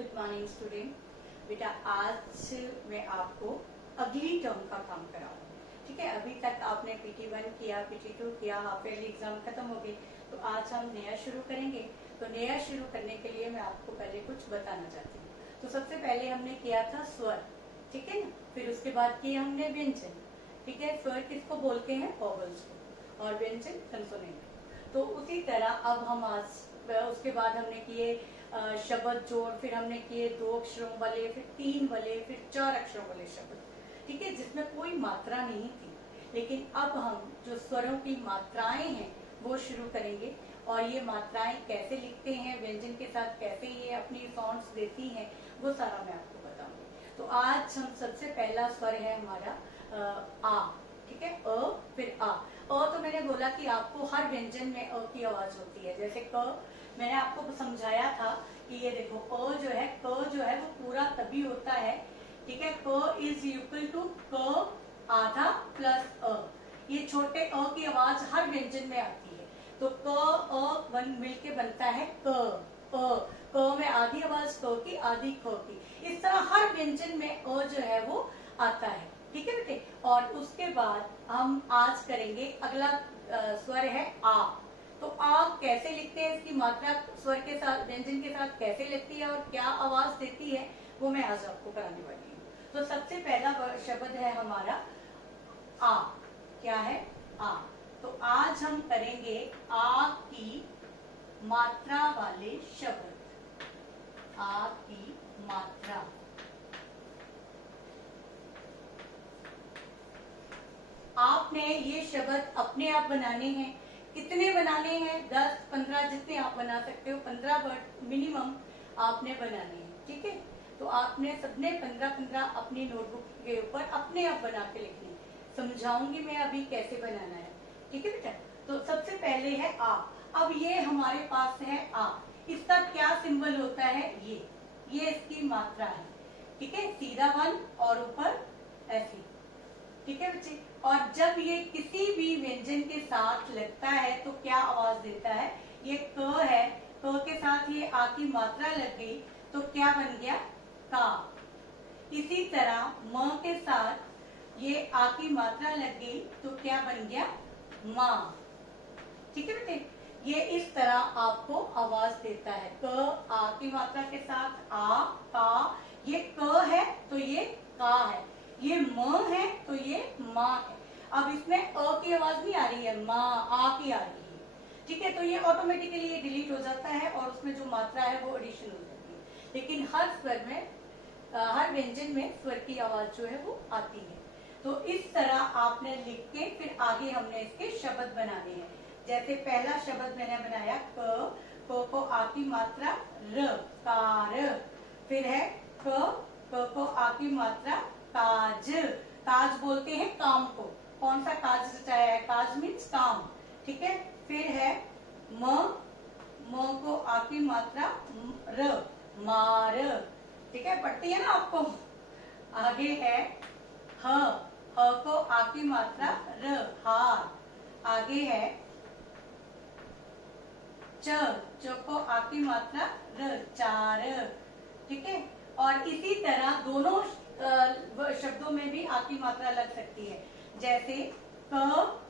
Good morning student. बेटा आज मैं आपको अगली टर्म का काम कराऊंगी। ठीक है, अभी तक आपने PT1 किया, PT2 किया, हाफ ईयरली एग्जाम खत्म हो गए, तो आज हम नया शुरू करेंगे। तो नया शुरू करने के लिए मैं आपको पहले कुछ बताना चाहती हूँ। तो सबसे पहले हमने किया था स्वर, ठीक है ना। फिर उसके बाद किया हमने व्यंजन। ठीक है, स्वर किसको बोलते हैं? वोवेल्स को, और व्यंजन कंसोनेंट। तो उसी तरह अब हम आज उसके बाद हमने किए शब्द जोड़, फिर हमने किए 2 अक्षरों वाले, फिर 3 वाले, फिर 4 अक्षरों वाले शब्द। ठीक है, जिसमें कोई मात्रा नहीं थी। लेकिन अब हम जो स्वरों की मात्राएं हैं वो शुरू करेंगे, और ये मात्राएं कैसे लिखते हैं, व्यंजन के साथ कैसे ये अपनी साउंड्स देती हैं, वो सारा मैं आपको बताऊंगी। तो आज हम सबसे पहला स्वर है हमारा आ। ठीक है, अ फिर आ। तो मैंने बोला कि आपको हर व्यंजन में अ की आवाज होती है। जैसे क, मैंने आपको समझाया था कि ये देखो क जो है वो पूरा तभी होता है। ठीक है, क इज इक्वल टू क आधा प्लस अ। ये छोटे अ की आवाज हर व्यंजन में आती है। तो क अ मिलके बनता है क। क में आधी आवाज क की, आधी ख की। इस तरह हर व्यंजन में अ जो है वो आता है। ठीक है बेटे, और उसके बाद हम आज करेंगे अगला स्वर है आ। तो आ कैसे लिखते हैं, इसकी मात्रा स्वर के साथ, व्यंजन के साथ कैसे लगती है और क्या आवाज देती है, वो मैं आज आपको कराने वाली हूँ। तो सबसे पहला शब्द है हमारा आ। क्या है? आ। तो आज हम करेंगे आ की मात्रा वाले शब्द। आ की मात्रा। आपने ये शब्द अपने आप बनाने हैं। कितने बनाने हैं? 10, 15, जितने आप बना सकते हो। 15 वर्ड मिनिमम आपने बनाने हैं। ठीक है, तो आपने सबने 15-15 अपनी नोटबुक के ऊपर अपने आप बना के लिखने। समझाऊंगी मैं अभी कैसे बनाना है। ठीक है बेटा, तो सबसे पहले है आ। अब ये हमारे पास है आ, इसका क्या सिंबल होता है? ये इसकी मात्रा है। ठीक है, सीधा 1 और ऊपर ऐसे। ठीक है बच्चे, और जब ये किसी भी व्यंजन के साथ लगता है तो क्या आवाज देता है? ये क है, क के साथ ये आ की मात्रा लग गई तो क्या बन गया? का। इसी तरह म के साथ ये आ की मात्रा लग गई तो क्या बन गया? माँ। ठीक है बेटे, ये इस तरह आपको आवाज देता है। क आ की मात्रा के साथ आ, का। ये क है तो ये का है, ये म है तो ये माँ है। अब इसमें अ की आवाज नहीं आ रही है, माँ, आ की आ रही है। ठीक है, तो ये ऑटोमेटिकली डिलीट हो जाता है और उसमें जो मात्रा है वो एडिशन हो जाती है। लेकिन हर स्वर में, हर व्यंजन में स्वर की आवाज जो है वो आती है। तो इस तरह आपने लिख के फिर आगे हमने इसके शब्द बनाने हैं। जैसे पहला शब्द मैंने बनाया क को आ की मात्रा र, कार। फिर है क को आ की मात्रा काज। काज बोलते हैं काम को। कौन सा काज रचाया है? काज मीन्स काम। ठीक है, फिर है म को आ की मात्रा र, मार। ठीक है, पढ़ती है ना आपको। आगे है ह को आ की मात्रा र, हार। आगे है च को आ की मात्रा र, चार। ठीक है, और इसी तरह दोनों शब्दों में भी आ की मात्रा लग सकती है। जैसे क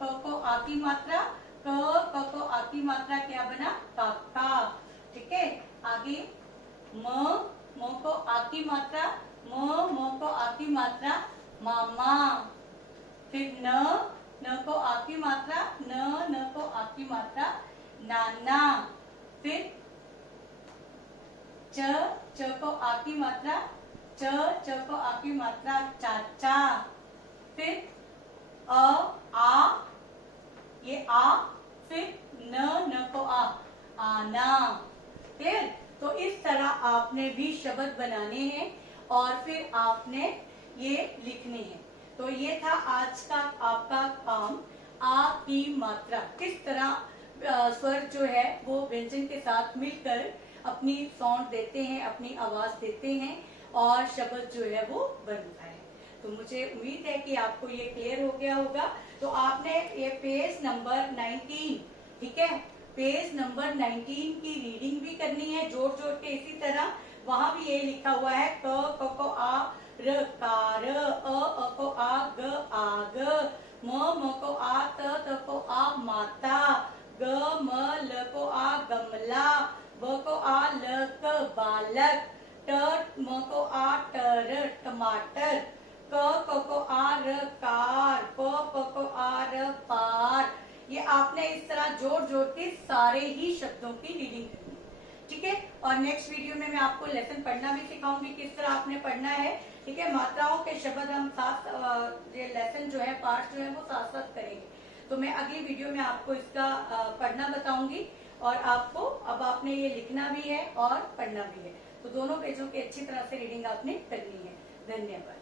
को आ की मात्रा, क को आ की मात्रा क्या बना? काका। ठीक है, आगे म को आ की मात्रा, म को आ की मात्रा मामा। फिर न को आ की मात्रा, न को आ की मात्रा नाना। फिर च को आ की मात्रा, च को आ की मात्रा चाचा। फिर आ, ये आ। फिर न को आ, आना। क्लियर? तो इस तरह आपने भी शब्द बनाने हैं और फिर आपने ये लिखने हैं। तो ये था आज का आपका काम, आ की मात्रा। किस तरह स्वर जो है वो व्यंजन के साथ मिलकर अपनी साउंड देते हैं, अपनी आवाज देते हैं, और शब्द जो है वो बनता है। तो मुझे उम्मीद है कि आपको ये क्लियर हो गया होगा। तो आपने ये पेज नंबर 19, ठीक है, पेज नंबर 19 की रीडिंग भी करनी है जोड़ जोड़ के। इसी तरह वहां भी यही लिखा हुआ है क को आ र कार, अ को आ ग आग, म को आ त को आ माता, ग म ल को आ गमला, ब को आ ल क बालक, ट म को आ टर टमाटर, क को आ र कार, प को आ र पार। ये आपने इस तरह जोड़ जोड़ के सारे ही शब्दों की रीडिंग करनी है, ठीक है। और नेक्स्ट वीडियो में मैं आपको लेसन पढ़ना भी सिखाऊंगी, किस तरह आपने पढ़ना है, ठीक है। मात्राओं के शब्द हम साथ ये लेसन जो है, पार्ट जो है वो साथ साथ करेंगे। तो मैं अगली वीडियो में आपको इसका पढ़ना बताऊंगी, और आपको अब आपने ये लिखना भी है और पढ़ना भी है, तो दोनों पेजों की अच्छी तरह से रीडिंग आपने करनी है। धन्यवाद।